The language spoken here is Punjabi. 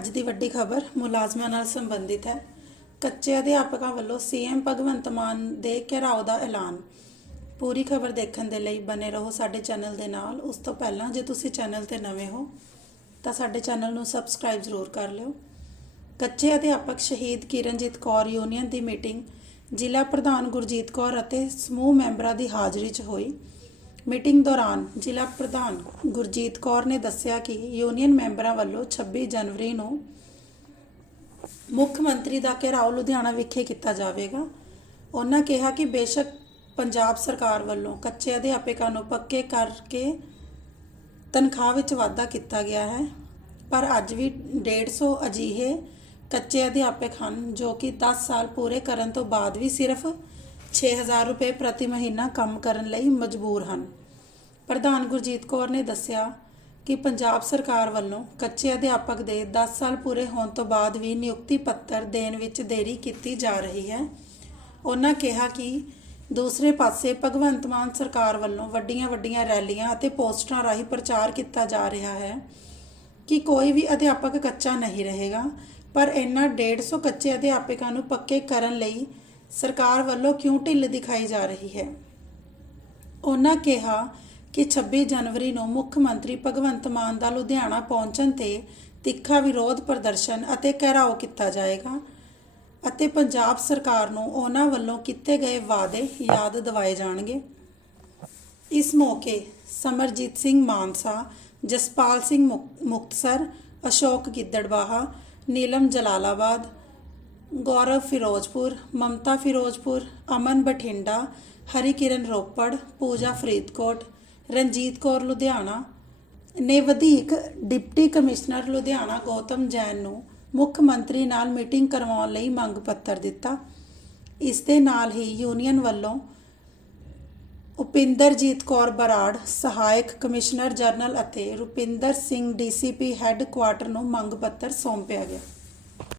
ਅੱਜ ਦੀ ਵੱਡੀ ਖਬਰ ਮੁਲਾਜ਼ਮਾਂ ਨਾਲ ਸੰਬੰਧਿਤ ਹੈ। ਕੱਚੇ ਅਧਿਆਪਕਾਂ ਵੱਲੋਂ ਸੀਐਮ ਭਗਵੰਤ ਮਾਨ ਦੇ ਘਿਰਾਓ ਦਾ ਐਲਾਨ। ਪੂਰੀ ਖਬਰ ਦੇਖਣ ਦੇ ਲਈ ਬਨੇ ਰਹੋ ਸਾਡੇ ਚੈਨਲ ਦੇ ਨਾਲ। ਉਸ ਤੋਂ ਪਹਿਲਾਂ ਜੇ ਤੁਸੀਂ ਚੈਨਲ ਤੇ ਨਵੇਂ ਹੋ, ਤਾਂ ਸਾਡੇ ਚੈਨਲ ਨੂੰ ਸਬਸਕ੍ਰਾਈਬ ਜ਼ਰੂਰ ਕਰ ਲਿਓ। ਕੱਚੇ ਅਧਿਆਪਕ ਸ਼ਹੀਦ ਕਿਰਨਜੀਤ ਕੌਰ ਯੂਨੀਅਨ ਦੀ ਮੀਟਿੰਗ ਜ਼ਿਲ੍ਹਾ ਪ੍ਰਧਾਨ ਗੁਰਜੀਤ ਕੌਰ ਅਤੇ ਸਮੂਹ ਮੈਂਬਰਾਂ ਦੀ ਹਾਜ਼ਰੀ 'ਚ ਹੋਈ। ਮੀਟਿੰਗ ਦੌਰਾਨ ਜ਼ਿਲ੍ਹਾ ਪ੍ਰਧਾਨ ਗੁਰਜੀਤ ਕੌਰ ਨੇ ਦੱਸਿਆ ਕਿ ਯੂਨੀਅਨ ਮੈਂਬਰਾਂ ਵੱਲੋਂ 26 ਜਨਵਰੀ ਨੂੰ ਮੁੱਖ ਮੰਤਰੀ ਦਾ ਘਿਰਾਓ ਲੁਧਿਆਣਾ ਵਿਖੇ ਕੀਤਾ ਜਾਵੇਗਾ। ਉਹਨਾਂ ਕਿਹਾ ਕਿ ਬੇਸ਼ੱਕ ਪੰਜਾਬ ਸਰਕਾਰ ਵੱਲੋਂ ਕੱਚੇ ਅਧਿਆਪਕਾਂ ਨੂੰ ਪੱਕੇ ਕਰਕੇ ਤਨਖਾਹ ਵਿੱਚ ਵਾਧਾ ਕੀਤਾ ਗਿਆ ਹੈ, ਪਰ ਅੱਜ ਵੀ 150 ਅਜਿਹੇ ਕੱਚੇ ਅਧਿਆਪਕ ਹਨ ਜੋ ਕਿ 10 ਸਾਲ ਪੂਰੇ ਕਰਨ ਤੋਂ ਬਾਅਦ ਵੀ ਸਿਰਫ 6000 ਰੁਪਏ ਪ੍ਰਤੀ ਮਹੀਨਾ ਕੰਮ ਕਰਨ ਲਈ ਮਜਬੂਰ ਹਨ। ਪ੍ਰਧਾਨ ਗੁਰਜੀਤ ਕੌਰ ਨੇ ਦੱਸਿਆ ਕਿ ਪੰਜਾਬ ਸਰਕਾਰ ਵੱਲੋਂ ਕੱਚੇ ਅਧਿਆਪਕ ਦੇ 10 ਸਾਲ ਪੂਰੇ ਹੋਣ ਤੋਂ ਬਾਅਦ ਵੀ ਨਿਯੁਕਤੀ ਪੱਤਰ ਦੇਣ ਵਿੱਚ ਦੇਰੀ ਕੀਤੀ ਜਾ ਰਹੀ ਹੈ। ਉਹਨਾਂ ਕਿਹਾ ਕਿ ਦੂਸਰੇ ਪਾਸੇ ਭਗਵੰਤ ਮਾਨ ਸਰਕਾਰ ਵੱਲੋਂ ਵੱਡੀਆਂ-ਵੱਡੀਆਂ ਰੈਲੀਆਂ ਅਤੇ ਪੋਸਟਰਾਂ ਰਾਹੀਂ ਪ੍ਰਚਾਰ ਕੀਤਾ ਜਾ ਰਿਹਾ ਹੈ ਕਿ ਕੋਈ ਵੀ ਅਧਿਆਪਕ ਕੱਚਾ ਨਹੀਂ ਰਹੇਗਾ, ਪਰ ਇਹਨਾਂ 150 ਕੱਚੇ ਅਧਿਆਪਕਾਂ ਨੂੰ ਪੱਕੇ ਕਰਨ ਲਈ ਸਰਕਾਰ ਵੱਲੋਂ ਕਿਉਂ ਢਿੱਲ ਦਿਖਾਈ ਜਾ ਰਹੀ ਹੈ? ਉਹਨਾਂ ਕਿਹਾ ਕਿ 26 ਜਨਵਰੀ ਨੂੰ ਮੁੱਖ ਮੰਤਰੀ ਭਗਵੰਤ ਮਾਨ ਦਾ ਲੁਧਿਆਣਾ ਪਹੁੰਚਣ ਤੇ ਤਿੱਖਾ ਵਿਰੋਧ ਪ੍ਰਦਰਸ਼ਨ ਅਤੇ ਘਿਰਾਓ ਕੀਤਾ ਜਾਏਗਾ ਅਤੇ ਪੰਜਾਬ ਸਰਕਾਰ ਨੂੰ ਉਹਨਾਂ ਵੱਲੋਂ ਕੀਤੇ ਗਏ ਵਾਅਦੇ ਯਾਦ ਦਿਵਾਏ ਜਾਣਗੇ। ਇਸ ਮੌਕੇ ਸਮਰਜੀਤ ਸਿੰਘ ਮਾਨਸਾ, ਜਸਪਾਲ ਸਿੰਘ ਮੁਕ- ਮੁਕਤਸਰ, ਅਸ਼ੋਕ ਗਿੱਦੜਬਾਹਾ, ਨੀਲਮ ਜਲਾਲਾਬਾਦ ਗੌਰਵ ਫਿਰੋਜ਼ਪੁਰ, ਮਮਤਾ ਫਿਰੋਜ਼ਪੁਰ, ਅਮਨ ਬਠਿੰਡਾ, ਹਰੀਕਿਰਨ ਰੋਪੜ, ਪੂਜਾ ਫਰੀਦਕੋਟ, ਰਣਜੀਤ ਕੌਰ ਲੁਧਿਆਣਾ ਨੇ ਵਧੀਕ ਡਿਪਟੀ ਕਮਿਸ਼ਨਰ ਲੁਧਿਆਣਾ ਗੌਤਮ ਜੈਨ ਨੂੰ ਮੁੱਖ ਮੰਤਰੀ ਨਾਲ ਮੀਟਿੰਗ ਕਰਵਾਉਣ ਲਈ ਮੰਗ ਪੱਤਰ ਦਿੱਤਾ। ਇਸ ਦੇ ਨਾਲ ਹੀ ਯੂਨੀਅਨ ਵੱਲੋਂ ਉਪਿੰਦਰਜੀਤ ਕੌਰ ਬਰਾੜ, ਸਹਾਇਕ ਕਮਿਸ਼ਨਰ ਜਨਰਲ ਅਤੇ Rupinder Singh DCP head quarter ਨੂੰ ਮੰਗ ਪੱਤਰ ਸੌਂਪਿਆ ਗਿਆ।